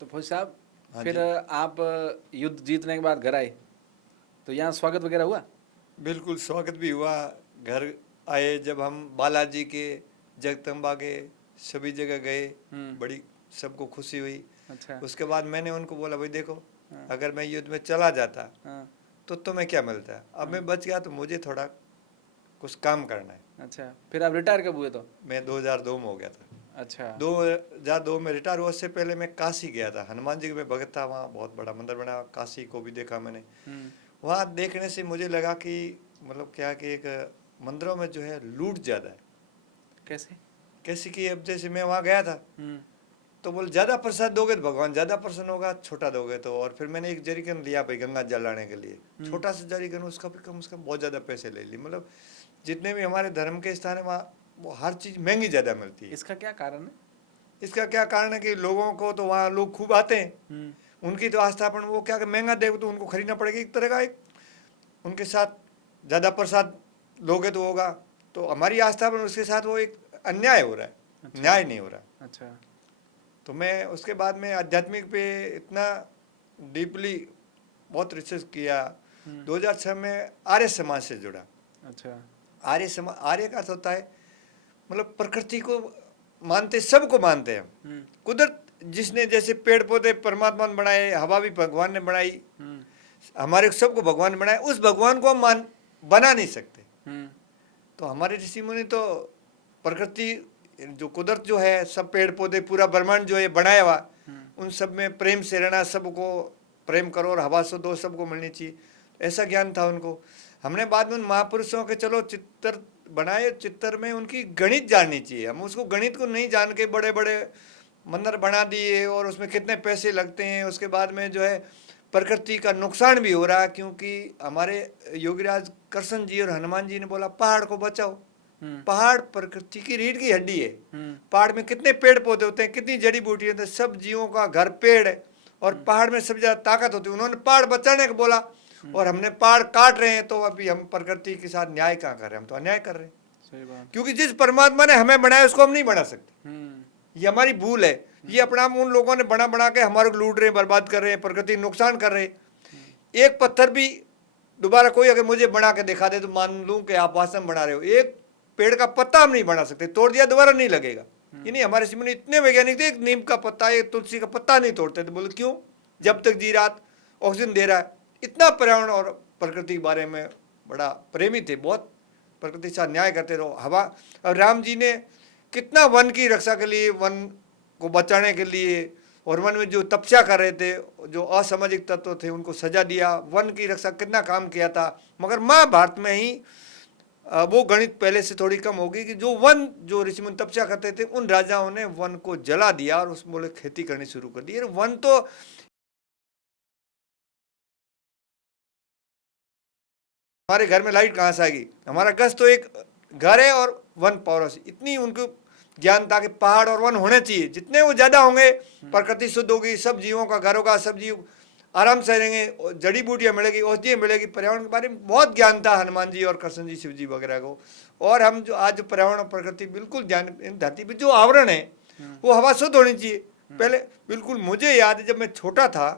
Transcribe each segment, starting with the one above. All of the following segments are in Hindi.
तो फौजी साहब, हाँ फिर जी। आप युद्ध जीतने के बाद घर आए तो यहाँ स्वागत वगैरह हुआ? बिल्कुल स्वागत भी हुआ। घर आए जब हम बालाजी के, जगदम्बा के, सभी जगह गए, बड़ी सबको खुशी हुई। अच्छा। उसके बाद मैंने उनको बोला, भाई देखो, हाँ। अगर मैं युद्ध में चला जाता हाँ। तो तुम्हें क्या मिलता है। अब मैं बच गया तो मुझे थोड़ा कुछ काम करना है। अच्छा, फिर आप रिटायर कब हुए तो? मैं 2002 में हो गया था। अच्छा। 2002 में रिटायर हुआ। उससे पहले मैं काशी गया था, हनुमान जी में भगत था, वहाँ बहुत बड़ा मंदिर बना, काशी को भी देखा मैंने। वहाँ देखने से मुझे लगा कि मतलब क्या कि एक मंदिरों में जो है लूट ज़्यादा है। कैसे? कैसे कि अब जैसे मैं वहाँ गया था तो बोले ज़्यादा प्रसाद दोगे तो भगवान ज़्यादा प्रसन्न होगा, छोटा दोगे तो। और फिर मैंने एक जरीकन लिया भाई गंगा जल लाने के लिए, छोटा सा जरीकन, उसका भी कम से कम बहुत ज़्यादा पैसे ले लिए। मतलब जितने भी हमारे धर्म के स्थान है वहाँ वो हर चीज़ महंगी ज़्यादा मिलती है। इसका क्या कारण है? इसका क्या कारण है कि लोगों को तो वहाँ लोग खूब आते हैं, उनकी तो आस्था, पर वो क्या कि महंगा देगा तो उनको खरीदना पड़ेगा। एक तरह का एक उनके साथ ज़्यादा प्रसाद लोगे तो होगा, तो हमारी आस्था पर उसके साथ वो एक अन्याय हो रहा है। अच्छा। न्याय नहीं हो रहा। अच्छा। तो मैं उसके बाद में आध्यात्मिक पे इतना डीपली बहुत रिसर्च किया। 2006 में आर्य समाज से जुड़ा। अच्छा। आर्य समाज, आर्य का अर्थ होता है मतलब प्रकृति को मानते, सबको मानते हैं हम। कुदरत जिसने जैसे पेड़ पौधे परमात्मा ने बनाए, हवा भी भगवान ने बनाई, हमारे सबको भगवान ने बनाया, उस भगवान को हम बना नहीं सकते। तो हमारे ऋषि मुनि तो प्रकृति जो कुदरत जो है, सब पेड़ पौधे पूरा ब्रह्मांड जो है बनाया हुआ, उन सब में प्रेम से रहना, सबको प्रेम करो और हवा से दो, सबको मिलनी चाहिए, ऐसा ज्ञान था उनको। हमने बाद में महापुरुषों के चलो चित्र बनाए, चित्र में उनकी गणित जाननी चाहिए। हम उसको गणित को नहीं जान के बड़े बड़े मंदिर बना दिए और उसमें कितने पैसे लगते हैं। उसके बाद में जो है प्रकृति का नुकसान भी हो रहा है, क्योंकि हमारे योगीराज कृष्ण जी और हनुमान जी ने बोला पहाड़ को बचाओ। पहाड़ प्रकृति की रीढ़ की हड्डी है। पहाड़ में कितने पेड़ पौधे होते हैं, कितनी जड़ी बूटी होती है, सब जीवों का घर पेड़ है, और पहाड़ में सबसे ज्यादा ताकत होती है। उन्होंने पहाड़ बचाने को बोला और हमने पहाड़ काट रहे हैं, तो अभी हम प्रकृति के साथ न्याय कहाँ कर रहे हैं, हम तो अन्याय कर रहे हैं। सही बात। क्योंकि जिस परमात्मा ने हमें बनाया उसको हम नहीं बना सकते, ये हमारी भूल है। ये अपना उन लोगों ने बना बना के हमारे को लूट रहे हैं, बर्बाद कर रहे हैं, प्रकृति नुकसान कर रहे हैं। एक पत्थर भी दोबारा कोई अगर मुझे बना के दिखा दे तो मान लूं कि आप आश्रम बना रहे हो, एक पेड़ का पत्ता हम नहीं बना सकते, तोड़ दिया दोबारा नहीं लगेगा। ये नहीं, हमारे शिव ने इतने वैज्ञानिक थे, एक नीम का पत्ता, एक तुलसी का पत्ता नहीं तोड़ते थे। बोले क्यों? जब तक जी रात ऑक्सीजन दे रहा है। इतना पर्यावरण और प्रकृति के बारे में बड़ा प्रेमी थे, बहुत प्रकृति से न्याय करते रहो। हवा, और राम जी ने कितना वन की रक्षा के लिए, वन को बचाने के लिए, और वन में जो तपस्या कर रहे थे, जो असामाजिक तत्व थे, उनको सजा दिया, वन की रक्षा कितना काम किया था। मगर महाभारत में ही वो गणित पहले से थोड़ी कम होगी कि जो वन, जो ऋषि मुनि तपस्या करते थे, उन राजाओं ने वन को जला दिया और उस बोले खेती करनी शुरू कर दी। वन तो हमारे घर में लाइट कहाँ से आएगी, हमारा गज तो एक घर है और वन पड़ोस। इतनी उनको ज्ञान था कि पहाड़ और वन होने चाहिए, जितने वो ज्यादा होंगे प्रकृति शुद्ध होगी, सब जीवों का घर होगा, सब जीव आराम से रहेंगे, जड़ी बूटियां मिलेगी, औषधियाँ मिलेगी। पर्यावरण के बारे में बहुत ज्ञान था हनुमान जी और कृष्ण जी, शिव जी वगैरह को। और हम जो आज पर्यावरण और प्रकृति बिल्कुल ध्यान, धरती पर जो आवरण है वो हवा शुद्ध होनी चाहिए। पहले बिल्कुल मुझे याद है जब मैं छोटा था,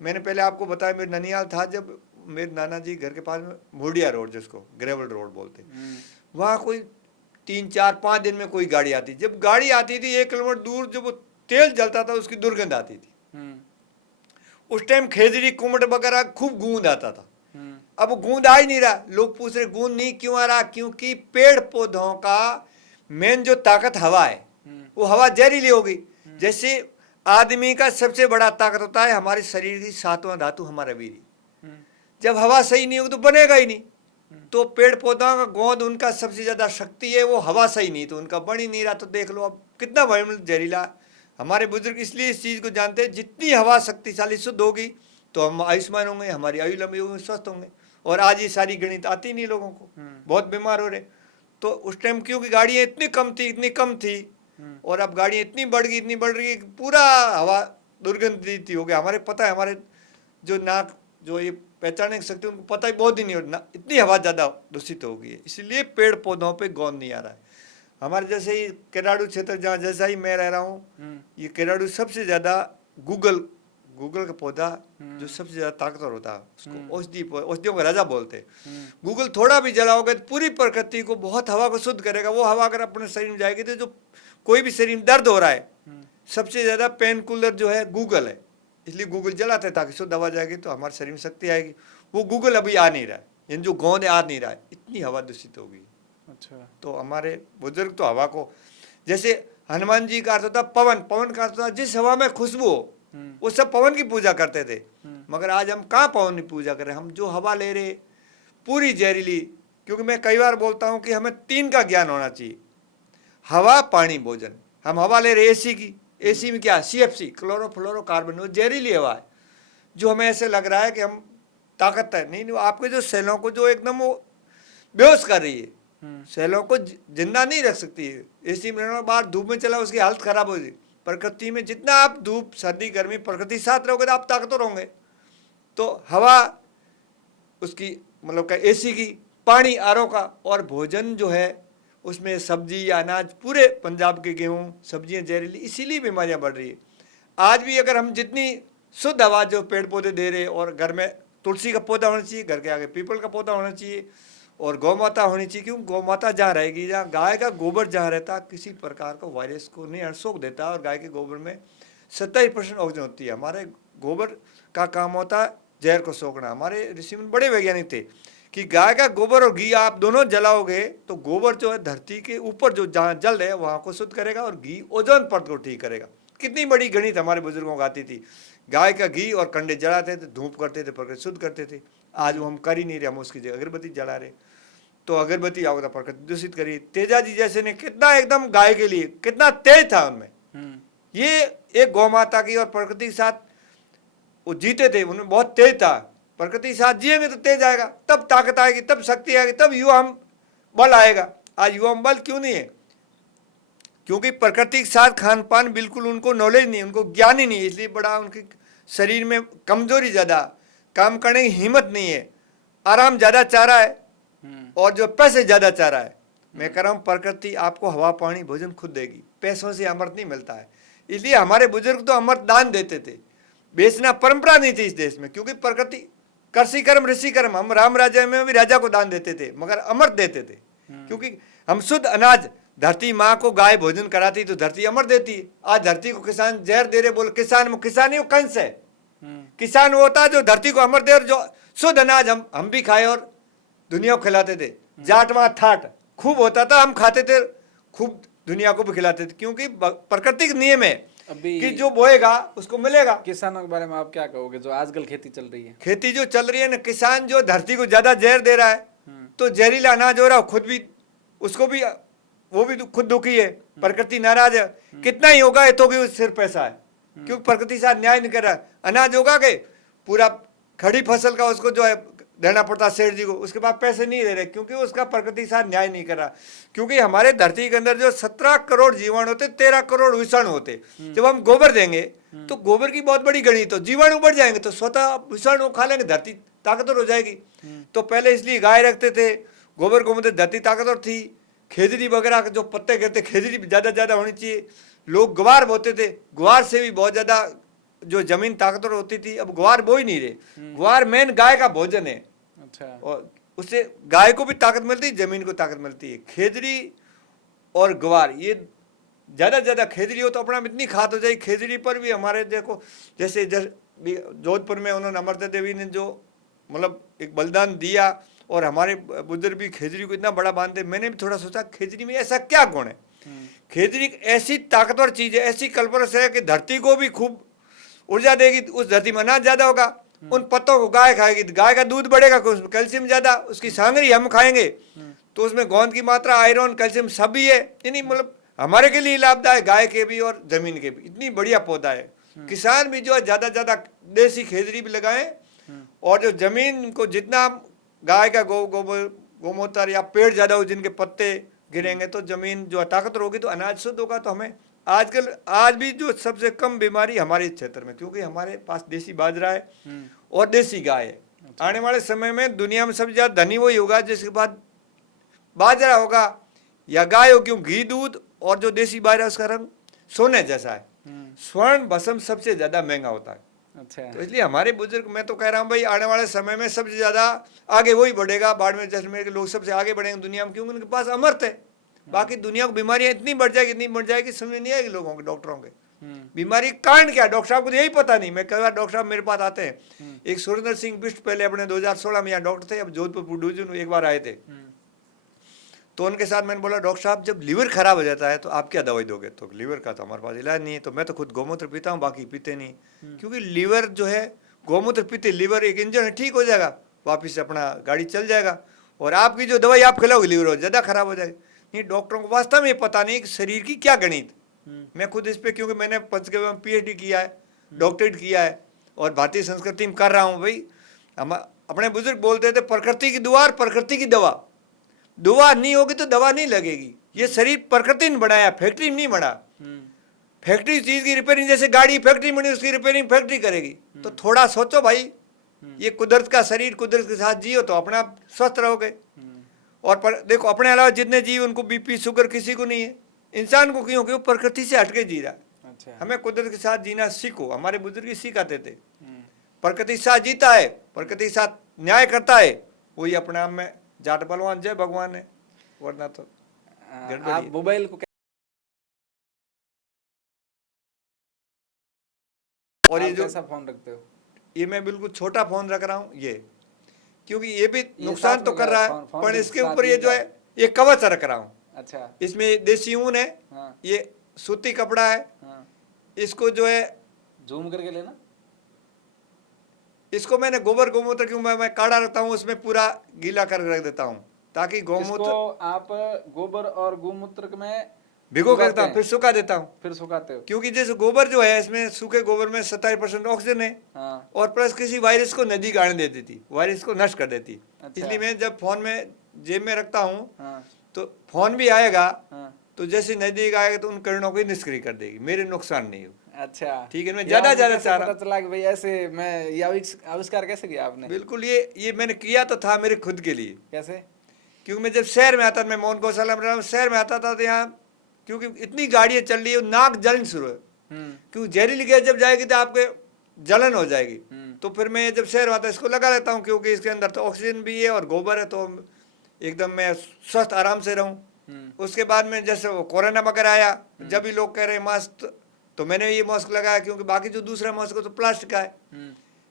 मैंने पहले आपको बताया मेरे ननियाल था, जब मेरे नाना जी घर के पास में मुरडिया रोड, जिसको ग्रेवल रोड बोलते, वहाँ कोई 3 4 5 दिन में कोई गाड़ी आती। जब गाड़ी आती थी 1 किलोमीटर दूर, जब वो तेल जलता था उसकी दुर्गंध आती थी। उस टाइम खेजड़ी कुमट वगैरह खूब गूंद आता था। अब गूंद आ ही नहीं रहा। लोग पूछ रहे गूंद नहीं क्यों आ रहा? क्योंकि पेड़ पौधों का मेन जो ताकत हवा है, वो हवा जहरीली होगी। जैसे आदमी का सबसे बड़ा ताकत होता है हमारे शरीर की 7वां धातु, हमारा वीर्य। जब हवा सही नहीं होगी तो बनेगा ही नहीं। तो पेड़ पौधों का गोंद उनका सबसे ज्यादा शक्ति है, वो हवा सही नहीं तो उनका बन ही नहीं रहा। तो देख लो अब कितना वायुमंडल जहरीला। हमारे बुजुर्ग इसलिए इस चीज को जानते हैं, जितनी हवा शक्तिशाली शुद्ध होगी तो हम आयुष्मान होंगे, हमारी आयु लंबी होगी, स्वस्थ होंगे। और आज ये सारी गणित आती नहीं लोगों को, बहुत बीमार हो रहे। तो उस टाइम क्योंकि गाड़ियां इतनी कम थी, इतनी कम थी, और अब गाड़ियां इतनी बढ़ गई, इतनी बढ़ रही है, पूरा हवा दुर्गंधित हो गया। हमारे पता है, हमारे जो नाक, जो ये पहचानने की शक्ति, उनको पता ही बहुत ही नहीं होता, इतनी हवा ज़्यादा दूषित हो गई है। इसलिए पेड़ पौधों पे गौर नहीं आ रहा है। हमारे जैसे ही केराडू क्षेत्र, जहाँ जैसा ही मैं रह रहा हूँ, ये केराडू सबसे ज़्यादा गूगल गूगल का पौधा जो सबसे ज्यादा ताकतवर होता है उसको औषधियों का राजा बोलते हैं। गूगल थोड़ा भी जलाओगे तो पूरी प्रकृति को बहुत हवा को शुद्ध करेगा। वो हवा अगर अपने शरीर में जाएगी तो जो कोई भी शरीर में दर्द हो रहा है, सबसे ज्यादा पेन कूलर जो है गूगल है, इसलिए गूगल जलाते हैं ताकि शुद्ध हवा जाएगी तो हमारे शरीर में शक्ति आएगी। वो गूगल अभी आ नहीं रहा है, यानी जो गोंद आ नहीं रहा है, इतनी हवा दूषित हो गई। अच्छा। तो हमारे बुजुर्ग तो हवा को, जैसे हनुमान जी का अर्थ होता पवन, पवन का अर्थ होता जिस हवा में खुशबू हो, वो सब पवन की पूजा करते थे। मगर आज हम कहाँ पवन की पूजा कर रहे हैं, हम जो हवा ले रहे पूरी जहरीली। क्योंकि मैं कई बार बोलता हूँ कि हमें 3 का ज्ञान होना चाहिए, हवा पानी भोजन। हम हवा ले रहे एसी की, एसी में क्या CFC क्लोरोफ्लोरोकार्बन, वो जहरीली हवा है जो हमें ऐसे लग रहा है कि हम ताकत है। नहीं, आपके जो सेलों को जो एकदम वो बेहोश कर रही है, सेलों को जिंदा नहीं रख सकती है। एसी में रहने बाहर धूप में चला उसकी हालत खराब हो जाएगी। प्रकृति में जितना आप धूप सर्दी गर्मी प्रकृति साथ रहोगे तो आप ताकतवर होंगे। तो हवा उसकी मतलब का एसी की, पानी RO का, और भोजन जो है उसमें सब्जी या अनाज, पूरे पंजाब के गेहूँ सब्जियाँ जहरीली, इसीलिए बीमारियाँ बढ़ रही है। आज भी अगर हम जितनी शुद्ध हवा जो पेड़ पौधे दे रहे, और घर में तुलसी का पौधा होना चाहिए, घर के आगे पीपल का पौधा होना चाहिए, और गौ माता होनी चाहिए। क्योंकि गौ माता जहाँ रहेगी, जहाँ गाय का गोबर जहाँ रहता, किसी प्रकार का वायरस को नहीं सोख देता। और गाय के गोबर में 27% ऑक्सीजन होती है। हमारे गोबर का काम होता है जहर को सोखना। हमारे ऋषि मुनि बड़े वैज्ञानिक थे कि गाय का गोबर और घी आप दोनों जलाओगे तो गोबर जो है धरती के ऊपर जो जहाँ जल है वहाँ को शुद्ध करेगा, और घी ओजोन परत को ठीक करेगा। कितनी बड़ी गणित हमारे बुजुर्गों को आती थी। गाय का घी और कंडे जलाते थे, धूप करते थे, प्रकृति शुद्ध करते थे। आज वो हम कर ही नहीं रहे, हम उसकी जगह अगरबत्ती जला रहे। तो अगरबत्ती आओ तो प्रकृति दूषित करी। तेजा जी जैसे ने कितना एकदम गाय के लिए कितना तेज था उनमें, ये एक गौ माता की और प्रकृति के साथ वो जीते थे, उनमें बहुत तेज था। प्रकृति के साथ जिएंगे तो तेज आएगा, तब ताकत आएगी, तब शक्ति आएगी, तब युवा हम बल आएगा। आज युवा में बल क्यों नहीं है? क्योंकि प्रकृति के साथ खान पान बिल्कुल उनको नॉलेज नहीं, उनको ज्ञान ही नहीं है। इसलिए बड़ा उनके शरीर में कमजोरी ज़्यादा, काम करने की हिम्मत नहीं है, आराम ज़्यादा चाह रहा है, और जो पैसे ज़्यादा चाह रहा है। मैं कह रहा हूँ प्रकृति आपको हवा पानी भोजन खुद देगी, पैसों से अमृत नहीं मिलता है। इसलिए हमारे बुजुर्ग तो अमृत दान देते थे, बेचना परंपरा नहीं थी इस देश में। क्योंकि प्रकृति कृषि कर्म ऋषि कर्म, हम राम राज्य में भी राजा को दान देते थे मगर अमृत देते थे। क्योंकि हम शुद्ध अनाज, धरती माँ को गाय भोजन कराती तो धरती अमृत देती। आज धरती को किसान जहर दे रहे, बोल किसान ही वो कंस है। किसान वो होता है जो धरती को अमृत दे, और जो शुद्ध अनाज हम भी खाए और दुनिया को खिलाते थे। जाटवा ठाट खूब होता था, हम खाते थे, खूब दुनिया को भी खिलाते थे। क्योंकि प्रकृति का नियम है कि जो बोएगा उसको मिलेगा। किसानों के बारे में आप क्या कहोगे जो आजकल खेती चल रही है? खेती जो चल रही है ना, किसान जो धरती को ज्यादा जहर दे रहा है, तो जहरीला अनाज हो रहा है, खुद भी उसको भी वो भी खुद दुखी है, प्रकृति नाराज है। कितना ही होगा तो कि सिर्फ पैसा है, क्योंकि प्रकृति साथ न्याय नहीं कर रहा। अनाज होगा के पूरा खड़ी फसल का उसको जो है देना पड़ता सेठ जी को, उसके बाद पैसे नहीं दे रहे, क्योंकि उसका प्रकृति साथ न्याय नहीं कर रहा। क्योंकि हमारे धरती के अंदर जो 17 करोड़ जीवाणु होते, 13 करोड़ विषाणु होते। जब हम गोबर देंगे तो गोबर की बहुत बड़ी गणित, तो जीवाणु बढ़ जाएंगे, तो स्वतः विषाणु खा लेंगे, धरती ताकतवर हो जाएगी। तो पहले इसलिए गाय रखते थे, गोबर गोमूत्र, धरती ताकतवर थी। खेजड़ी वगैरह जो पत्ते गिरते, खेजड़ी भी ज़्यादा होनी चाहिए। लोग ग्वार बोते थे, ग्वार से भी बहुत ज़्यादा जो जमीन ताकतवर होती थी। अब ग्वार बो ही नहीं रहे। ग्वार मेन गाय का भोजन है। अच्छा। और उससे गाय को भी ताकत मिलती है, जमीन को ताकत मिलती है। खेजड़ी और ग्वार ये ज़्यादा खेजड़ी हो तो अपना इतनी खाद हो जाए। खेजड़ी पर भी हमारे देखो, जैसे जोधपुर में उन्होंने अमृता देवी ने जो मतलब एक बलिदान दिया, और हमारे बुजुर्ग भी खेजड़ी को इतना बड़ा मानते। मैंने भी थोड़ा सोचा खेजड़ी में ऐसा क्या गुण है। खेजड़ी ऐसी ताकतवर चीज है, ऐसी कल्पना है कि धरती को भी खूब ऊर्जा देगी। उस धरती में अनाज ज्यादा होगा, उन पत्तों को गाय खाएगी, गाय का दूध बढ़ेगा, उसमें कैल्शियम ज्यादा, उसकी सांगरी हम खाएंगे तो उसमें गोंद की मात्रा, आयरन, कैल्शियम सब भी है। यानी मतलब हमारे के लिए लाभदायक, गाय के भी और जमीन के भी। इतनी बढ़िया पौधा है। किसान भी जो है ज्यादा देसी खेजड़ी भी लगाएं, और जो जमीन को जितना गाय का गोमूत्र या पेड़ ज्यादा हो, जिनके पत्ते गिरेंगे तो जमीन जो ताकतवर होगी, तो अनाज शुद्ध होगा। तो हमें आजकल आज भी जो सबसे कम बीमारी हमारे क्षेत्र में, क्योंकि हमारे पास देसी बाजरा है और देसी गाय है। अच्छा। आने वाले समय में दुनिया में सबसे ज्यादा धनी वही होगा जिसके बाद बाजरा होगा या गाय हो, क्यों घी दूध और जो देसी बाजरा उसका रंग सोने जैसा है। स्वर्ण भस्म सबसे ज्यादा महंगा होता है। अच्छा। तो इसलिए हमारे बुजुर्ग, मैं तो कह रहा हूँ भाई, आने वाले समय में सबसे ज्यादा आगे वही बढ़ेगा, बाड़मेर जैसलमेर के लोग सबसे आगे बढ़ेंगे दुनिया में, क्योंकि उनके पास अमृत है। बाकी दुनिया को बीमारियां इतनी बढ़ जाएगी समझ नहीं आएगी लोगों के, डॉक्टरों के बीमारी का कारण क्या है, डॉक्टर साहब को तो यही पता नहीं। मैं कई बार डॉक्टर साहब मेरे पास आते हैं, एक सुरेंद्र सिंह बिष्ट पहले अपने 2016 में यहाँ डॉक्टर थे, अब जोधपुर डिवीजन एक बार आए थे, तो उनके साथ मैंने बोला डॉक्टर साहब जब लीवर खराब हो जाता है तो आप क्या दवाई दोगे, तो लीवर का तो हमारे पास इलाज नहीं है। तो मैं तो खुद गौमूत्र पीता हूँ, बाकी पीते नहीं, क्योंकि लीवर जो है, गौमूत्र पीते लीवर एक इंजन है, ठीक हो जाएगा, वापिस अपना गाड़ी चल जाएगा, और आपकी जो दवाई आप खिलाओगे लीवर हो ज़्यादा खराब हो जाएगी। नहीं, डॉक्टरों को वास्तव में पता नहीं कि शरीर की क्या गणित। मैं खुद इस पे, क्योंकि मैंने पंचगव्य में PhD किया है, डॉक्टरेट किया है, और भारतीय संस्कृति में कर रहा हूँ। भाई हम अपने बुजुर्ग बोलते थे प्रकृति की दुआ और प्रकृति की दवा, दुआ नहीं होगी तो दवा नहीं लगेगी। ये शरीर प्रकृति ने बनाया, फैक्ट्री में नहीं बना। फैक्ट्री चीज की रिपेयरिंग, जैसे गाड़ी फैक्ट्री बनी उसकी रिपेयरिंग फैक्ट्री करेगी। तो थोड़ा सोचो भाई, ये कुदरत का शरीर, कुदरत के साथ जियो तो अपना स्वस्थ रहोगे। और देखो अपने अलावा जितने जीव उनको BP शुगर किसी को नहीं है, इंसान को क्यों, क्यों प्रकृति से हटके जी रहा है। अच्छा। हमें कुदरत के साथ जीना सीखो, हमारे बुजुर्ग सिखाते थे। प्रकृति के साथ जीता है, प्रकृति के साथ न्याय करता है, वही अपने आप में जाट बलवान जय भगवान है, वरना तो आप मोबाइल को और ये जो कैसा फोन रखते हो? ये मैं बिल्कुल छोटा फोन रख रहा हूँ, ये क्योंकि ये भी नुकसान तो कर रहा है, पर इसके ऊपर ये जो है ये कवच रख रहा हूँ। अच्छा। इसमें देसी ऊन है। हाँ। ये सूती कपड़ा है। हाँ। इसको जो है जूम करके लेना, इसको मैंने गोबर गोमूत्र क्यों मैं काढ़ा रखता हूँ, उसमें पूरा गीला कर रख देता हूँ, ताकि गौमूत्र आप गोबर और गोमूत्र में भिगो करता हूँ, फिर सुखा देता हूँ, फिर सुखाते हो। क्योंकि जैसे गोबर जो है, इसमें सूखे गोबर में 27% ऑक्सीजन है। हाँ। और प्लस किसी वायरस को नदी गाड़ देती थी, वायरस को नष्ट कर देती। अच्छा। इसलिए मैं जब फोन में जेब में रखता हूँ, हाँ। तो फोन भी आएगा। हाँ। तो जैसे नजदीक आएगा तो उन किरणों को निष्क्रिय कर देगी, मेरे नुकसान नहीं हो। अच्छा, ठीक है। मैं ज्यादा चाह रहा, पता चला कि भाई ऐसे मैं ये आविष्कार कैसे किया आपने? बिल्कुल ये मैंने किया तो था मेरे खुद के लिए। कैसे? क्योंकि मैं जब शहर में आता, मैं मोहन गौशाला में शहर में आता था, तो यहाँ क्योंकि इतनी गाड़ियाँ चल रही है, नाक जलन शुरू है, क्योंकि जहरीली गैस जब जाएगी तो आपके जलन हो जाएगी। तो फिर मैं जब शहर में आता इसको लगा लेता हूँ, क्योंकि इसके अंदर तो ऑक्सीजन भी है और गोबर है, तो एकदम मैं स्वस्थ आराम से रहूँ। उसके बाद में जैसे वो कोरोना वगैरह आया, जब भी लोग कह रहे मास्क, तो मैंने ये मास्क लगाया, क्योंकि बाकी जो दूसरा मास्क तो प्लास्टिक का है,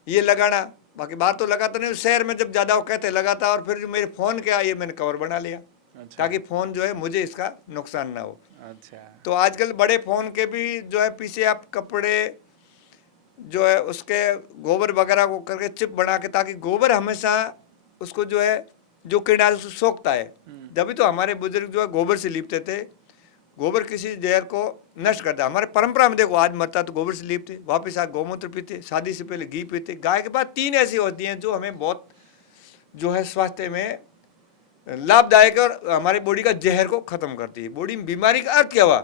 ये लगाना, बाकी बाहर तो लगाता नहीं। शहर में जब ज्यादा वो कहते लगाता, और फिर जो मेरे फोन के ये मैंने कवर बना लिया। अच्छा। ताकि फोन जो है मुझे इसका नुकसान ना हो। अच्छा। तो आजकल बड़े फोन के भी जो है पीछे आप कपड़े जो है उसके गोबर वगैरह को करके चिप बना के, ताकि गोबर हमेशा उसको जो है जो कीड़ा सोखता है। जब तो हमारे बुजुर्ग जो है गोबर से लीपते थे, गोबर किसी जहर को नष्ट करता है। हमारे परंपरा में देखो, आज मरता तो गोबर से लीपते, वापस आ गौमूत्र पीते, शादी से पहले घी पीते। गाय के बाद 3 ऐसी होती हैं जो हमें बहुत जो है स्वास्थ्य में लाभदायक है और हमारी बॉडी का जहर को खत्म करती है। बॉडी में बीमारी का अर्थ क्या हुआ,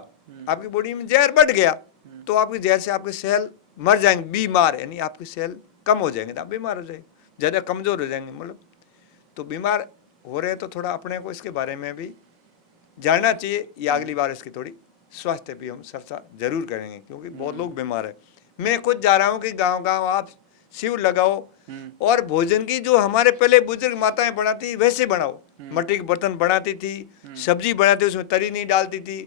आपकी बॉडी में जहर बढ़ गया तो आपकी जहर से आपके सेल मर जाएंगे, बीमार, यानी आपके सेल कम हो जाएंगे तो आप बीमार हो जाएंगे, ज़्यादा कमज़ोर हो जाएंगे। मतलब तो बीमार हो रहे हैं, तो थोड़ा अपने को इसके बारे में भी जानना चाहिए। या अगली बार इसकी थोड़ी स्वास्थ्य भी हम चर्चा जरूर करेंगे, क्योंकि बहुत लोग बीमार है। मैं खुद जा रहा हूँ कि गांव गांव आप शिव लगाओ, और भोजन की जो हमारे पहले बुजुर्ग माताएं बनाती वैसे बनाओ। मट्टी के बर्तन बनाती थी, सब्जी बनाती, उसमें तरी नहीं डालती थी,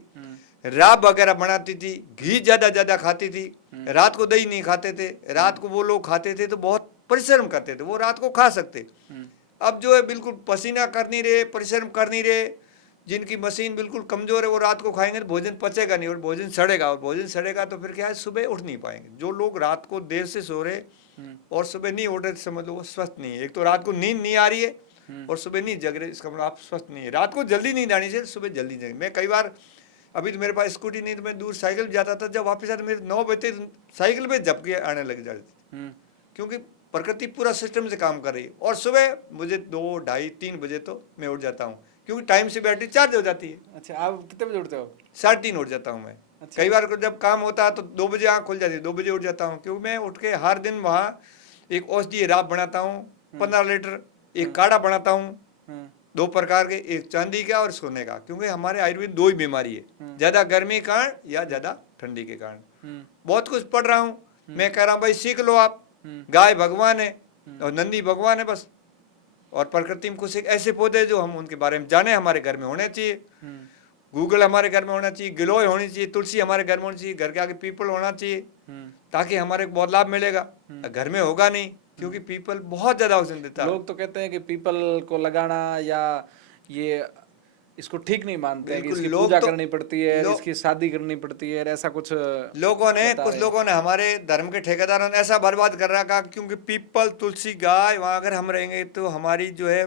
राब वगैरह बनाती थी, घी ज्यादा खाती थी, रात को दही नहीं खाते थे। रात को वो लोग खाते थे तो बहुत परिश्रम करते थे, वो रात को खा सकते। अब जो है बिल्कुल पसीना कर नहीं रहे, परिश्रम कर नहीं रहे, जिनकी मशीन बिल्कुल कमजोर है, वो रात को खाएंगे तो भोजन पचेगा नहीं और भोजन सड़ेगा, और भोजन सड़ेगा तो फिर क्या है, सुबह उठ नहीं पाएंगे। जो लोग रात को देर से सो रहे और सुबह नहीं उठ रहे, समझ लो वो स्वस्थ नहीं है। एक तो रात को नींद नहीं आ रही है और सुबह नहीं जग रहे, इसका मतलब आप स्वस्थ नहीं है। रात को जल्दी नींद आनी चाहिए, सुबह जल्दी जगे। मैं कई बार, अभी तो मेरे पास स्कूटी नहीं तो मैं दूर साइकिल जाता था, जब वापस आता मेरे 9 बजे साइकिल पे झपके आने लग जाती थी, क्योंकि प्रकृति पूरा सिस्टम से काम कर रही है। और सुबह मुझे 2, ढाई, 3 बजे तो मैं उठ जाता हूँ, क्योंकि टाइम से बैटरी चार्ज हो जाती है। अच्छा, आप कितने बजे उठते हो? 3:30 उठ जाता हूँ मैं। अच्छा। कई बार जब काम होता है तो 2 बजे आँख खुल जाती है, 2 बजे उठ जाता हूँ, क्योंकि मैं उठ के हर दिन वहाँ एक औषधीय राब बनाता हूँ 15 लीटर, एक काढ़ा बनाता हूँ 2 प्रकार के, एक चांदी का और सोने का, क्योंकि हमारे आयुर्वेद 2 ही बीमारी है, ज्यादा गर्मी के कारण या ज्यादा ठंडी के कारण। बहुत कुछ पढ़ रहा हूँ। मैं कह रहा हूँ भाई सीख लो आप, गाय भगवान है और नंदी भगवान है बस। और प्रकृति में कुछ एक ऐसे पौधे जो हम उनके बारे में जाने, हमारे घर में होने चाहिए। गूगल हमारे घर में होना चाहिए, गिलोय होनी चाहिए, तुलसी हमारे घर में होनी चाहिए, घर के आगे पीपल होना चाहिए, ताकि हमारे को बहुत लाभ मिलेगा। घर में होगा नहीं, क्योंकि पीपल बहुत ज्यादा ऑक्सीजन देता है। लोग तो कहते हैं कि पीपल को लगाना या ये इसको ठीक नहीं मानते हैं कि बिल्कुल, इसकी लोग पूजा तो- करनी पड़ती है, लोग- इसकी शादी करनी पड़ती है, ऐसा कुछ लोगों ने बता कुछ रहे लोगों ने हमारे धर्म के ठेकेदारों ने ऐसा बर्बाद कर रखा, क्योंकि पीपल, तुलसी, गाय वहाँ अगर हम रहेंगे तो हमारी जो है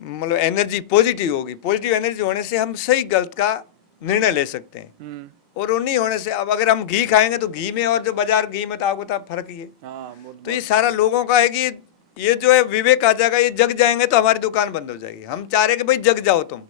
मतलब एनर्जी पॉजिटिव होगी। पॉजिटिव एनर्जी होने से हम सही गलत का निर्णय ले सकते हैं। और वो नहीं होने से, अब अगर हम घी खाएंगे तो घी में और जो बाजार घी में तो आपको तो फर्क ही है। तो ये सारा लोगों का है कि ये जो है विवेक आ जाएगा, ये जग जाएंगे तो हमारी दुकान बंद हो जाएगी। हम चाह रहे कि भाई जग जाओ, तुम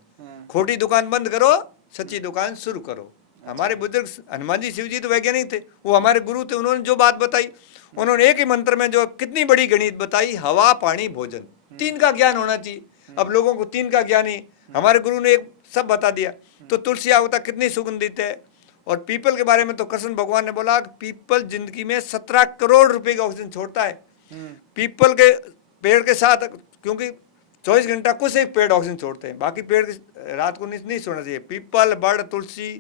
खोटी दुकान बंद करो, सच्ची दुकान शुरू करो। हमारे बुजुर्ग हनुमान जी, शिव जी तो वैज्ञानिक थे, वो हमारे गुरु थे। उन्होंने जो बात बताई, उन्होंने एक ही मंत्र में जो कितनी बड़ी गणित बताई, हवा पानी भोजन, तीन का ज्ञान होना चाहिए। अब लोगों को तीन का ज्ञान ही, हमारे गुरु ने एक सब बता दिया। तो तुलसी आवता कितनी सुगंधित है। और पीपल के बारे में तो कृष्ण भगवान ने बोला कि पीपल जिंदगी में 17 करोड़ रुपए का ऑक्सीजन छोड़ता है। पीपल के पेड़ के साथ, क्योंकि 24 घंटा कुछ एक पेड़ ऑक्सीजन छोड़ते हैं, बाकी पेड़ रात को नहीं छोड़ना चाहिए। पीपल, बड़, तुलसी,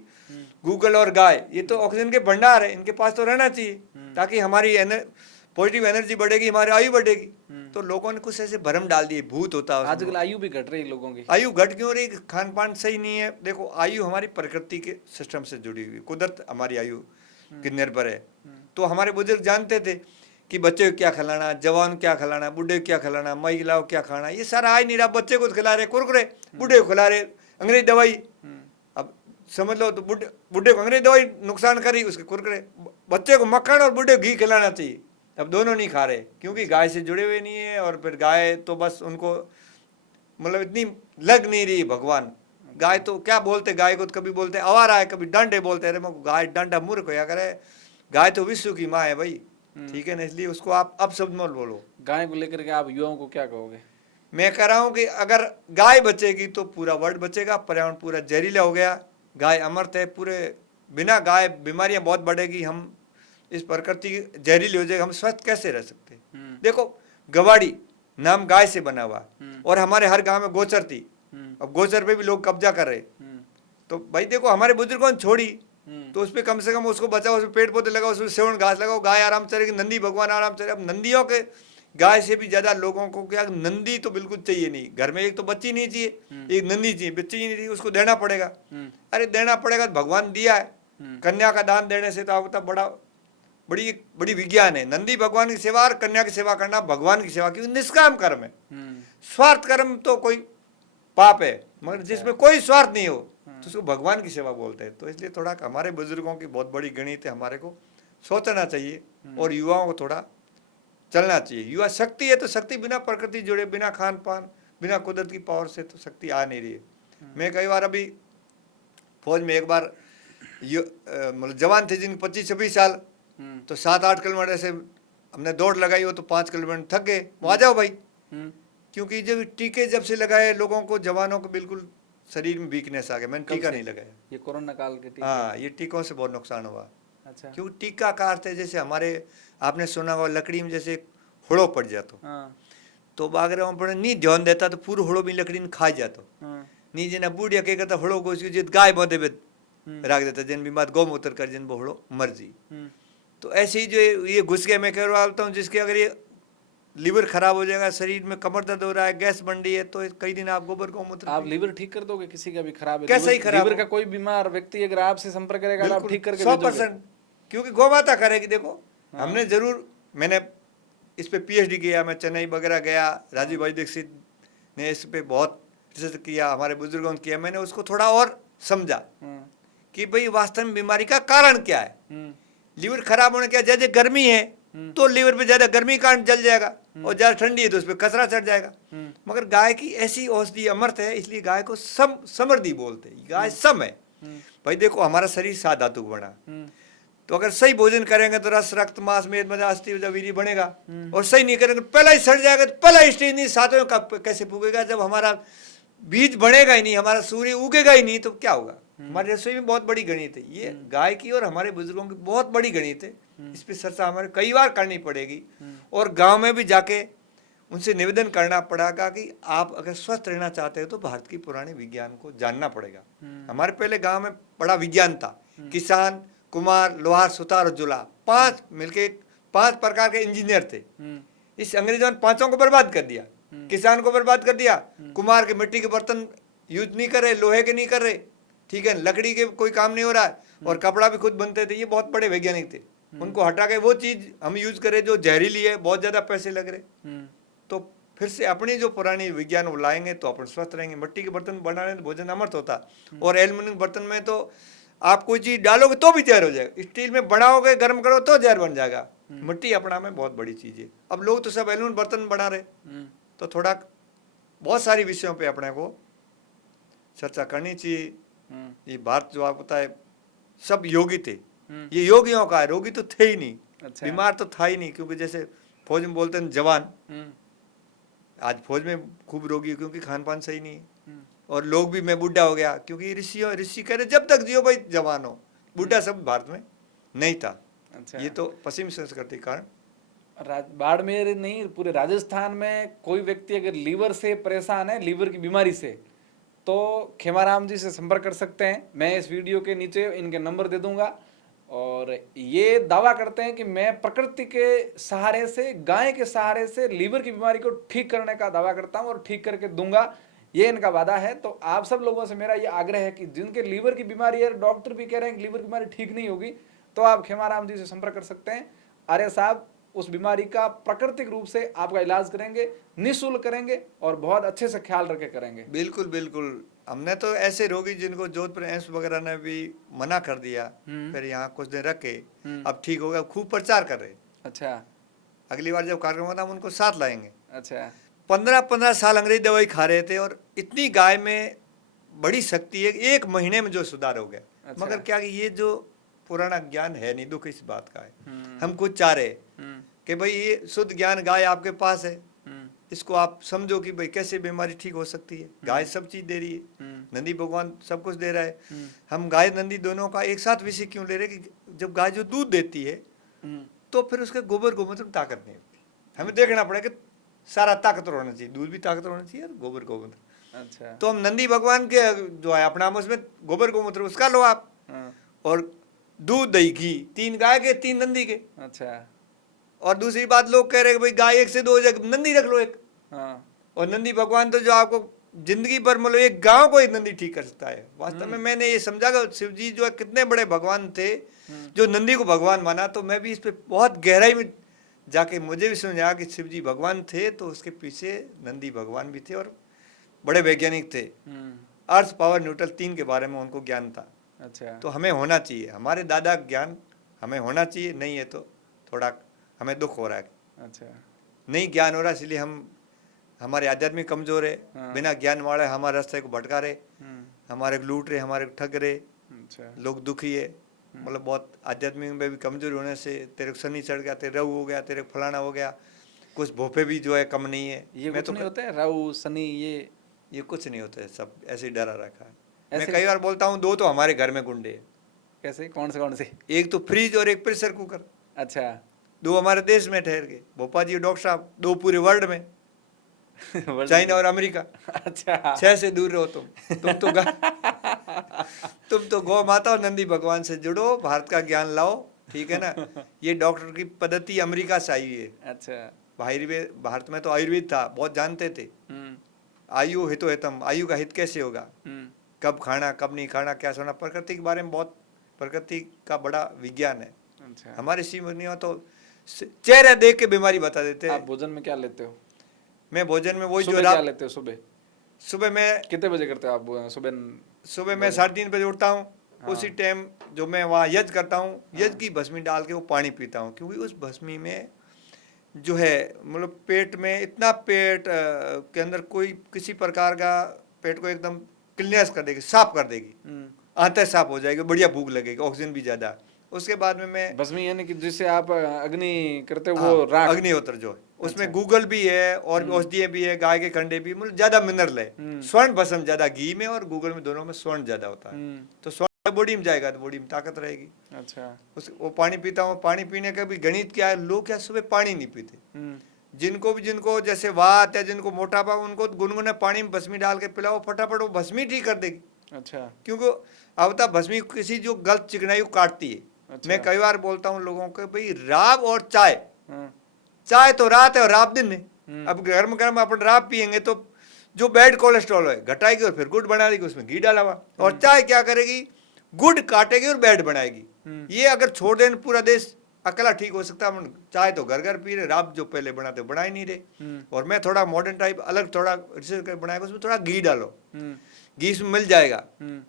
गूगल और गाय, ये तो ऑक्सीजन के भंडार है, इनके पास तो रहना चाहिए, ताकि हमारी पॉजिटिव एनर्जी बढ़ेगी, हमारी आयु बढ़ेगी। तो लोगों ने कुछ ऐसे भ्रम डाल दिए, भूत होता है। आजकल आयु भी घट रही है लोगों की। आयु घट क्यों रही? खान पान सही नहीं है। देखो, आयु हमारी प्रकृति के सिस्टम से जुड़ी हुई, कुदरत हमारी आयु की निर्भर है। तो हमारे बुजुर्ग जानते थे कि बच्चे को क्या खिलाना, जवान को क्या खिलाना, बूढ़े को क्या खिलाना, महिलाओं को क्या खाना। ये सारा आ ही नहीं रहा। बच्चे को खिला रहे कुरकुरे, बूढ़े को खिला रहे अंग्रेजी दवाई। अब समझ लो, तो बूढ़े को अंग्रेजी दवाई नुकसान करी, उसके कुरकुरे। बच्चे को मक्खन और बूढ़े को घी खिलाना चाहिए। अब दोनों नहीं खा रहे, क्योंकि गाय से जुड़े हुए नहीं है। और फिर गाय तो बस उनको मतलब इतनी लग नहीं रही भगवान। गाय तो क्या बोलते, गाय को तो कभी बोलते आवारा है, कभी डांडे बोलते। अरे गाय डांडा मूर्ख होया करे, गाय तो विश्व की माँ है भाई, ठीक है ना। इसलिए उसको आप अब शब्द मत बोलो। गाय को लेकर के आप युवाओं को क्या कहोगे? मैं कह रहा हूँ कि अगर गाय बचेगी तो पूरा वर्ल्ड बचेगा। पर्यावरण पूरा जहरीला हो गया, गाय अमृत है। पूरे बिना गाय बीमारियां बहुत बढ़ेगी, हम इस प्रकृति जहरीली हो जाएगी, हम स्वस्थ कैसे रह सकते हैं? देखो, गवाड़ी नाम गाय से बना हुआ, और हमारे हर गांव में गोचर थी। अब गोचर पे भी लोग कब्जा कर रहे। तो भाई देखो, हमारे बुजुर्गों ने छोड़ी, तो उस पर कम से कम उसको बचाओ, उसमें पेड़ पौधे लगाओ, उसमें सेवन घास लगाओ, गाय आराम चलेगी, नंदी भगवान आराम चले। अब नंदियों के गाय से भी ज्यादा लोगों को क्या, नंदी तो बिल्कुल चाहिए नहीं घर में। एक तो बच्ची नहीं चाहिए, एक नंदी चाहिए। बच्ची ही नहीं चाहिए, उसको देना पड़ेगा। अरे देना पड़ेगा, भगवान दिया है। कन्या का दान देने से तो आपको बड़ा बड़ी विज्ञान है। नंदी भगवान की सेवा और कन्या की सेवा करना भगवान की सेवा, क्योंकि निष्काम कर्म है। स्वार्थ कर्म तो कोई पाप है, मगर जिसमें कोई स्वार्थ नहीं हो तो उसको भगवान की सेवा बोलते हैं। तो इसलिए थोड़ा हमारे बुजुर्गों की बहुत बड़ी गणित है, हमारे को सोचना चाहिए और युवाओं को थोड़ा चलना चाहिए। युवा शक्ति है, तो शक्ति बिना प्रकृति जुड़े, बिना खान पान, बिना कुदरत की पावर से तो शक्ति आ नहीं रही है। मैं कई बार अभी फौज में एक बार मतलब जवान थे जिनके 25-26 साल, तो 7-8 किलोमीटर ऐसे हमने दौड़ लगाई, हो तो 5 किलोमीटर थक गए। वो आ जाओ भाई, क्योंकि जब टीके जब से लगाए लोगों को, जवानों को बिल्कुल शरीर में वीकनेस आ गया। मैंने टीका नहीं लगाया, ये कोरोना काल के टीके? हाँ, ये टीकों से बहुत नुकसान हुआ। अच्छा। क्योंकि टीका का अर्थ है, जैसे हमारे आपने सुना होगा लकड़ी में जैसे हुड़ो पड़ जातो, तो अगर हम पर नहीं ध्यान देता तो पूरा हुड़ो भी लकड़ी में खा जातो। नहीं जना बूढ़िया के करता हुड़ो को जित गाय बंधे पे रख देता, जिन बीमार गौमूत्र कर जिन हुड़ो मर्जी। तो ऐसे ही जो ये घुस गया, मैं कह रहा हूँ जिसके अगर ये लीवर खराब हो जाएगा, शरीर में कमर दर्द हो रहा है, गैस बन रही है, तो कई दिन आप गोबर गौमूत्र। आप लीवर ठीक कर दोगे? किसी का भी खराब है, कैसे ही खराब? लीवर का कोई बीमार व्यक्ति अगर आपसे संपर्क करेगा, आप ठीक करके 100%, क्योंकि गौमाता करेगी। देखो, हमने जरूर, मैंने इस पे PhD किया, मैं चेन्नई वगैरह गया, राजीव भाई दीक्षित ने इस पे बहुत रिसर्च किया, हमारे बुजुर्गों ने किया। मैंने उसको थोड़ा और समझा कि भाई वास्तव में बीमारी का कारण क्या है। लीवर खराब होने क्या, जैसे गर्मी है तो लीवर पे ज्यादा गर्मी कारण जल जाएगा, और ज्यादा ठंडी है तो उस पर कचरा चढ़ जाएगा। मगर गाय की ऐसी औषधि अमृत है, इसलिए गाय को समृद्धि बोलते हैं। गाय सम है भाई। देखो, हमारा शरीर 7 धातु बना, तो अगर सही भोजन करेंगे तो रस, रक्त, मांस, मेद, मज्जा, अस्थि, वीर्य बनेगा। और सही नहीं करेंगे तो पहला ही सड़ जाएगा। तो पहला स्टेज नहीं, सातवें का कैसे पुगेगा? जब हमारा बीज बनेगा ही नहीं, हमारा सूर्य उगेगा ही नहीं, तो क्या होगा? हमारी रसोई में बहुत बड़ी गणित है, ये गाय की और हमारे बुजुर्गों की बहुत बड़ी गणित है। इस पर चर्चा हमारे कई बार करनी पड़ेगी और गांव में भी जाके उनसे निवेदन करना पड़ेगा कि आप अगर स्वस्थ रहना चाहते हो तो भारत की पुराने विज्ञान को जानना पड़ेगा। हमारे पहले गांव में बड़ा विज्ञान था, किसान, कुमार, लोहार, सुतार और जुला, 5 मिलके 5 प्रकार के इंजीनियर थे। इस अंग्रेजों ने 5 को बर्बाद कर दिया, किसान को बर्बाद कर दिया, कुमार के मिट्टी के बर्तन यूज नहीं कर रहे, लोहे के नहीं कर रहे, ठीक है, लकड़ी के कोई काम नहीं हो रहा है, और कपड़ा भी खुद बनते थे, ये बहुत बड़े वैज्ञानिक थे। उनको हटा के वो चीज हम यूज करें जो जहरीली है, बहुत ज्यादा पैसे लग रहे, तो फिर से अपनी जो पुरानी विज्ञान वो लाएंगे तो अपन स्वस्थ रहेंगे। मिट्टी के बर्तन बनाने में भोजन अमृत होता, और एल्युमिनियम बर्तन में तो आप कोई चीज डालोगे तो भी जहर हो जाएगा, स्टील में बनाओगे गर्म करो तो जहर बन जाएगा। मिट्टी अपना में बहुत बड़ी चीज है। अब लोग तो सब एल्युमिनियम बर्तन बना रहे, तो थोड़ा बहुत सारी विषयों पे अपने को चर्चा करनी चाहिए। ये भारत जो आपको पता है सब योगी थे, ये योगियों का है, रोगी तो थे ही नहीं। अच्छा। बीमार तो था ही नहीं, क्योंकि जैसे फौज में बोलते हैं जवान, आज फौज में खूब रोगी है क्योंकि खान पान सही नहीं है। और लोग भी मैं बूढ़ा हो गया क्योंकि ऋषि कह रहे जब तक जियो भाई जवान हो, बूढ़ा शब्द भारत में नहीं था। अच्छा। ये तो पश्चिमी संस्कृति के कारण। बाड़मेर नहीं, पूरे राजस्थान में कोई व्यक्ति अगर लीवर से परेशान है, लीवर की बीमारी से, तो खेमाराम जी से संपर्क कर सकते हैं। मैं इस वीडियो के नीचे इनके नंबर दे दूंगा। और ये दावा करते हैं कि मैं प्रकृति के सहारे से, गाय के सहारे से लीवर की बीमारी को ठीक करने का दावा करता हूं और ठीक करके दूंगा, ये इनका वादा है। तो आप सब लोगों से मेरा ये आग्रह है कि जिनके लीवर की बीमारी है, डॉक्टर भी कह रहे हैं कि लीवर की बीमारी ठीक नहीं होगी, तो आप खेमाराम जी से संपर्क कर सकते हैं। आर्य साहब उस बीमारी का प्राकृतिक रूप से आपका इलाज करेंगे, निःशुल्क करेंगे और बहुत अच्छे से ख्याल रखे करेंगे। बिल्कुल बिल्कुल। हमने तो ऐसे रोगी जिनको जोधपुर एम्स वगैरह ने भी मना कर दिया, फिर यहाँ कुछ दिन रखे, अब ठीक हो गया, खूब प्रचार कर रहे। अच्छा। अगली बार जब कार्यक्रम होता हम उनको साथ लाएंगे। अच्छा। 15-15 साल अंग्रेजी दवाई खा रहे थे और इतनी गाय में बड़ी शक्ति है, 1 महीने में जो सुधार हो गया। अच्छा। मगर क्या कि ये जो पुराना ज्ञान है नहीं, दुख इस बात का है। हम कुछ चाह रहे कि भाई ये शुद्ध ज्ञान गाय आपके पास है, इसको आप समझो कि भाई कैसे बीमारी ठीक हो सकती है। गाय सब चीज दे रही है, नंदी भगवान सब कुछ दे रहा है, हम गाय नंदी दोनों का एक साथ विषय क्यों ले रहे कि जब गाय जो दूध देती है तो फिर उसके गोबर गोमूत्र में ताकत नहीं होती। हमें देखना पड़ेगा कि सारा ताकतवर होना चाहिए, दूध भी ताकतवर होना चाहिए और गोबर गोमूत्र। अच्छा। तो हम नंदी भगवान के जो है अपना उसमें गोबर गोमूत्र उसका लो आप, और दूध दही घी 3 गाय के 3 नंदी के। अच्छा। और दूसरी बात लोग कह रहे हैं भाई गाय 1 से 2 जगह नंदी रख लो एक। और नंदी भगवान तो जो आपको जिंदगी भर मतलब एक गांव को एक नंदी ठीक कर सकता है। वास्तव में मैंने ये समझा कि शिव जी जो है कितने बड़े भगवान थे जो नंदी को भगवान माना। तो मैं भी इस पे बहुत गहराई में जाके मुझे भी समझा कि शिव जी भगवान थे तो उसके पीछे नंदी भगवान भी थे और बड़े वैज्ञानिक थे। अर्थ पावर न्यूट्रल 3 के बारे में उनको ज्ञान था। अच्छा। तो हमें होना चाहिए, हमारे दादा ज्ञान हमें होना चाहिए, नहीं है तो थोड़ा हमें दुख हो रहा है। अच्छा। नहीं ज्ञान हो रहा है, इसलिए हम हमारे आध्यात्मिक कमजोर है। बिना ज्ञान वाले हमारे रास्ते को भटका रहे, हमारे लूट रहे, हमारे ठग रहे। अच्छा। लोग दुखी है, मतलब बहुत आध्यात्मिक में भी कमजोरी होने से तेरे को शनि चढ़ गया, तेरे रऊ हो गया, तेरे को फलाना हो गया, कुछ भोपे भी जो है कम नहीं है। ये मैं कुछ तो नहीं होते हैं राहु शनि, ये कुछ नहीं होता है, सब ऐसे ही डरा रखा है। मैं कई बार बोलता हूँ 2 तो हमारे घर में गुंडे है। कैसे, कौन से? एक तो फ्रिज और एक प्रेशर कुकर। अच्छा। 2 हमारे देश में ठहर गए, भोपा जी डॉक्टर साहब, 2 पूरे वर्ल्ड में चाइना और अमेरिका। अच्छा। 6 से दूर रहो तुम तो गौ माता और नंदी भगवान से जुड़ो, भारत का ज्ञान लाओ, ठीक है ना। ये डॉक्टर की पद्धति अमेरिका से आई है। अच्छा। आयुर्वेद, भारत में तो आयुर्वेद था, बहुत जानते थे। आयु हितो हितम, आयु का हित कैसे होगा, कब खाना कब नहीं खाना, क्या सोना, प्रकृति के बारे में बहुत, प्रकृति का बड़ा विज्ञान है। अच्छा। हमारे ऋषि मुनियों तो चेहरा देख के बीमारी बता देते हैं। आप भोजन में क्या लेते हो? मैं भोजन में वही जो क्या लेते हो सुबह में कितने बजे करते हो आप सुबह मैं 3:30 बजे उठता हूँ। उसी टाइम जो मैं वहाँ यज्ञ करता हूँ, यज्ञ की भस्मी डाल के वो पानी पीता हूँ, क्योंकि उस भस्मी में जो है मतलब पेट में इतना, पेट के अंदर कोई किसी प्रकार का, पेट को एकदम क्लीनेस कर देगी, साफ कर देगी, आंतें साफ हो जाएगी, बढ़िया भूख लगेगी, ऑक्सीजन भी ज़्यादा। उसके बाद में मैं भस्मी यानी कि जिससे आप अग्नि करते हो वो राख। अग्निहोत्र जो है उसमें अच्छा। गूगल भी है और भी औषधीय भी है, गाय के कंडे भी, मतलब ज्यादा मिनरल है। स्वर्ण भस्म ज्यादा घी में और गूगल में दोनों में स्वर्ण ज्यादा होता है। तो स्वर्ण बॉडी में जाएगा तो बॉडी में ताकत रहेगी। अच्छा। उस वो पानी पीता हूँ, पानी पीने का भी गणित क्या है, लोग क्या सुबह पानी नहीं पीते। जिनको जैसे वात है, जिनको मोटापा, उनको गुनगुने पानी में भस्मी डाल के पिलाओ, फटाफट वो भस्मी ठीक कर देगी। अच्छा। क्योंकि अब तक भस्मी किसी जो गलत चिकनाई को काटती है। अच्छा। मैं कई बार बोलता हूँ लोगों को, भाई राब और चाय, हाँ। चाय तो रात है और राब दिन है। अब गर्म गर्म अपन राब पियेंगे तो जो बैड कोलेस्ट्रॉल है घटाएगी और फिर गुड बना देगी, उसमें घी डाला हुआ। और चाय क्या करेगी, गुड काटेगी और बैड बनाएगी। ये अगर छोड़ दें पूरा देश अकेला ठीक हो सकता है। चाय तो घर घर पी रहे, राब जो पहले बनाते बना ही नहीं रहे। और मैं थोड़ा मॉडर्न टाइप अलग थोड़ा रिसर्च कर बनाएगा, उसमें थोड़ा घी डालो, घी उसमें मिल जाएगा,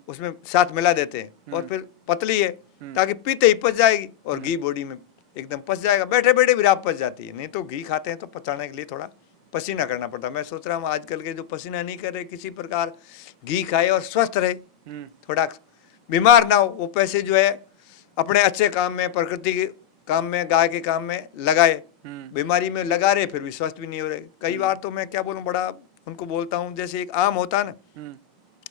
उसमें साथ मिला देते हैं और फिर पतली है ताकि पीते ही पच जाएगी और घी बॉडी में एकदम पच जाएगा। बैठे बैठे भी राब पच जाती है। नहीं तो घी खाते हैं तो पचाने के लिए थोड़ा पसीना करना पड़ता है। मैं सोच रहा हूँ आजकल के जो पसीना नहीं कर रहे किसी प्रकार घी खाए और स्वस्थ रहे, थोड़ा बीमार ना हो, वो पैसे जो है अपने अच्छे काम में, प्रकृति के काम में, गाय के काम में लगाए। बीमारी में लगा रहे फिर भी स्वस्थ भी नहीं हो रहे। कई बार तो मैं क्या बोलूँ, बड़ा उनको बोलता हूँ, जैसे एक आम होता है ना,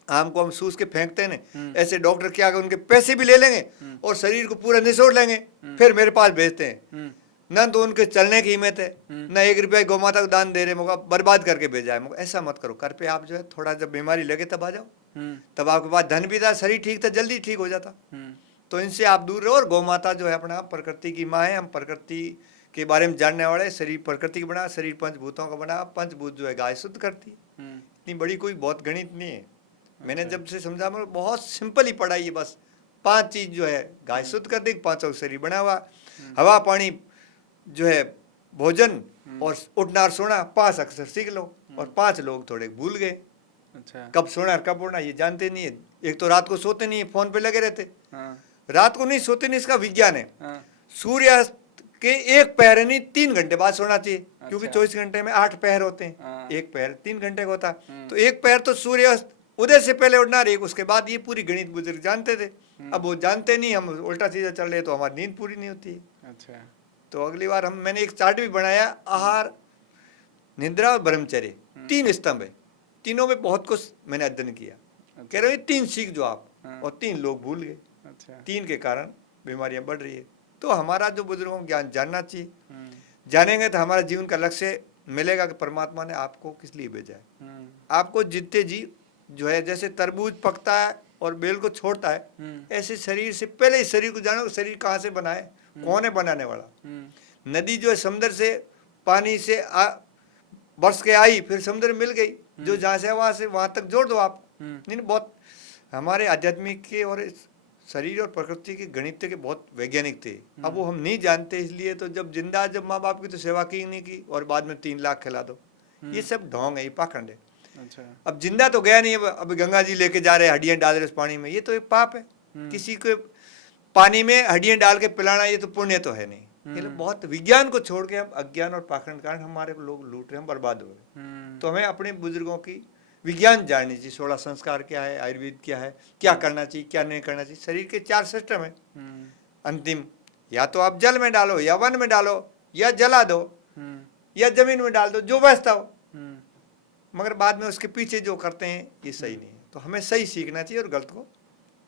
आम को हम सूस के फेंकते हैं ना, ऐसे डॉक्टर क्या उनके पैसे भी ले लेंगे और शरीर को पूरा निचोड़ लेंगे, फिर मेरे पास भेजते हैं। न तो उनके चलने की हिम्मत है, न 1 रुपया गौ माता को दान दे रहे, मौका बर्बाद करके भेजा है। ऐसा मत करो, कर पे आप जो है थोड़ा जब बीमारी लगे तब आ जाओ, तब आपके पास धन भी था, शरीर ठीक था, जल्दी ठीक हो जाता। तो इनसे आप दूर रहो। और गौ माता जो है अपना प्रकृति की माँ है, हम प्रकृति के बारे में जानने वाले। शरीर प्रकृति का बना, शरीर पंचभूतों का बना, पंचभूत जो है गाय शुद्ध करती है। इतनी बड़ी कोई बहुत गणित नहीं है। मैंने जब से समझा, मैं बहुत सिंपल ही पढ़ाई है। बस 5 चीज जो है गाय शुद्ध कर देगी, 5 शरीर बना हुआ, हवा पानी जो है भोजन और उठना और सोना, 5 अक्षर सीख लो। और 5 लोग थोड़े भूल गए। अच्छा। कब सोना और कब उठना ये जानते नहीं है। एक तो रात को सोते नहीं है, फोन पे लगे रहते। हाँ। रात को नहीं सोते नहीं, इसका विज्ञान है। हाँ। सूर्यास्त के 1 पहर नहीं 3 घंटे बाद सोना चाहिए। क्योंकि 24 घंटे में 8 पहर होते हैं। हाँ। 1 पहर 3 घंटे का होता है। तो 1 पहर तो सूर्यास्त उदय से पहले उठना, एक उसके बाद। ये पूरी गणित बुजुर्ग जानते थे। अब वो जानते नहीं, हम उल्टा सीधा चल रहे तो हमारी नींद पूरी नहीं होती है। अच्छा। तो अगली बार मैंने एक चार्ट भी बनाया, आहार, निद्रा और ब्रह्मचर्य, 3 स्तंभ है। तीनों में बहुत कुछ मैंने अध्ययन किया। कह रहे 3 सीख जो आप, और 3 लोग भूल गए। अच्छा। 3 के कारण बीमारियां बढ़ रही है। तो हमारा जो बुजुर्गों को ज्ञान जानना चाहिए। जानेंगे तो हमारा जीवन का लक्ष्य मिलेगा कि परमात्मा ने आपको किस लिए भेजा है। आपको जितने जी जो है, जैसे तरबूज पकता है और बेल को छोड़ता है, ऐसे शरीर से पहले इस शरीर को जानो, शरीर कहाँ से बना है, कौन है बनाने वाला। नदी जो है समुद्र से पानी से बरस के आई, फिर समुद्र मिल गई, जो जहाँ से वहाँ से वहाँ तक जोड़ दो आप। नहीं, बहुत हमारे आध्यात्मिक के और शरीर और प्रकृति के गणित के बहुत वैज्ञानिक थे। अब वो हम नहीं जानते, इसलिए तो जब माँ बाप की तो सेवा की नहीं की और बाद में 3 लाख खिला दो, ये सब ढोंग है, ये पाखंड है। अच्छा। अब जिंदा तो गया नहीं, अब गंगा जी लेके जा रहे हैं, हड्डियां डाल रहे उस पानी में, ये तो एक पाप है। किसी को पानी में हड्डियां डाल के पिलाना, ये तो पुण्य तो है नहीं। ये लोग बहुत विज्ञान को छोड़ के हम अज्ञान और पाखंड कारण हमारे लोग लूट रहे हैं, बर्बाद हो रहे। तो हमें अपने बुजुर्गों की विज्ञान जाननी चाहिए। 16 संस्कार क्या है, आयुर्वेद क्या है, क्या करना चाहिए, क्या नहीं करना चाहिए। शरीर के 4 सिस्टम है। अंतिम, या तो आप जल में डालो, या वन में डालो, या जला दो, या जमीन में डाल दो, जो बचता हो। मगर बाद में उसके पीछे जो करते हैं ये सही नहीं है। तो हमें सही सीखना चाहिए और गलत को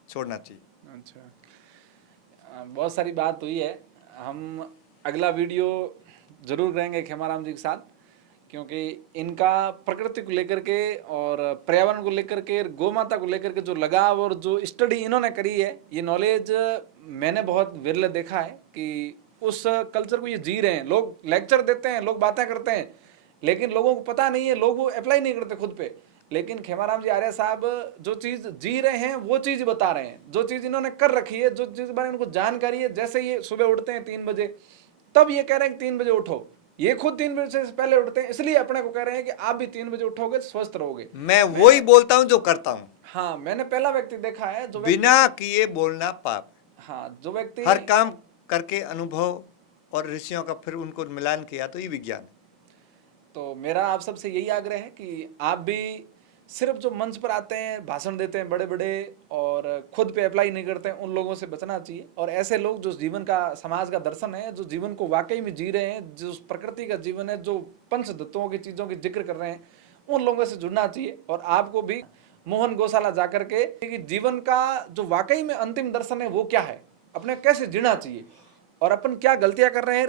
छोड़ना चाहिए। अच्छा, बहुत सारी बात हुई है। हम अगला वीडियो जरूर करेंगे खेमाराम जी के साथ, क्योंकि इनका प्रकृति को लेकर के और पर्यावरण को लेकर के, गौ माता को लेकर के जो लगाव और जो स्टडी इन्होंने करी है, ये नॉलेज मैंने बहुत विरल देखा है कि उस कल्चर को ये जी रहे हैं। लोग लेक्चर देते हैं, लोग बातें करते हैं, लेकिन लोगों को पता नहीं है, लोग वो अप्लाई नहीं करते खुद पे। लेकिन खेमाराम जी आर्य साहब जो चीज़ जी रहे हैं वो चीज़ बता रहे हैं, जो चीज़ इन्होंने कर रखी है, जो चीज़ के बारे में इनको जानकारी है। जैसे ये सुबह उठते हैं 3 बजे, तब ये कह रहे हैं कि 3 बजे उठो। ये खुद 3 बजे से पहले उठते हैं, इसलिए अपने को कह रहे हैं कि आप भी 3 बजे उठोगे स्वस्थ रहोगे। मैं वही बोलता हूँ जो करता हूँ। हाँ, मैंने पहला व्यक्ति देखा है जो बिना किए बोलना पाप। हाँ, जो व्यक्ति हर काम करके अनुभव और ऋषियों का फिर उनको मिलान किया, तो ये विज्ञान। तो मेरा आप सबसे यही आग्रह है कि आप भी सिर्फ जो मंच पर आते हैं, भाषण देते हैं बड़े बड़े और खुद पे अप्लाई नहीं करते हैं, उन लोगों से बचना चाहिए। और ऐसे लोग जो जीवन का, समाज का दर्शन है, जो जीवन को वाकई में जी रहे हैं, जो प्रकृति का जीवन है, जो पंच तत्वों की चीज़ों की जिक्र कर रहे हैं, उन लोगों से जुड़ना चाहिए। और आपको भी मोहन गौशाला जाकर के कि जीवन का जो वाकई में अंतिम दर्शन है वो क्या है, अपने कैसे जीना चाहिए और अपन क्या गलतियां कर रहे हैं,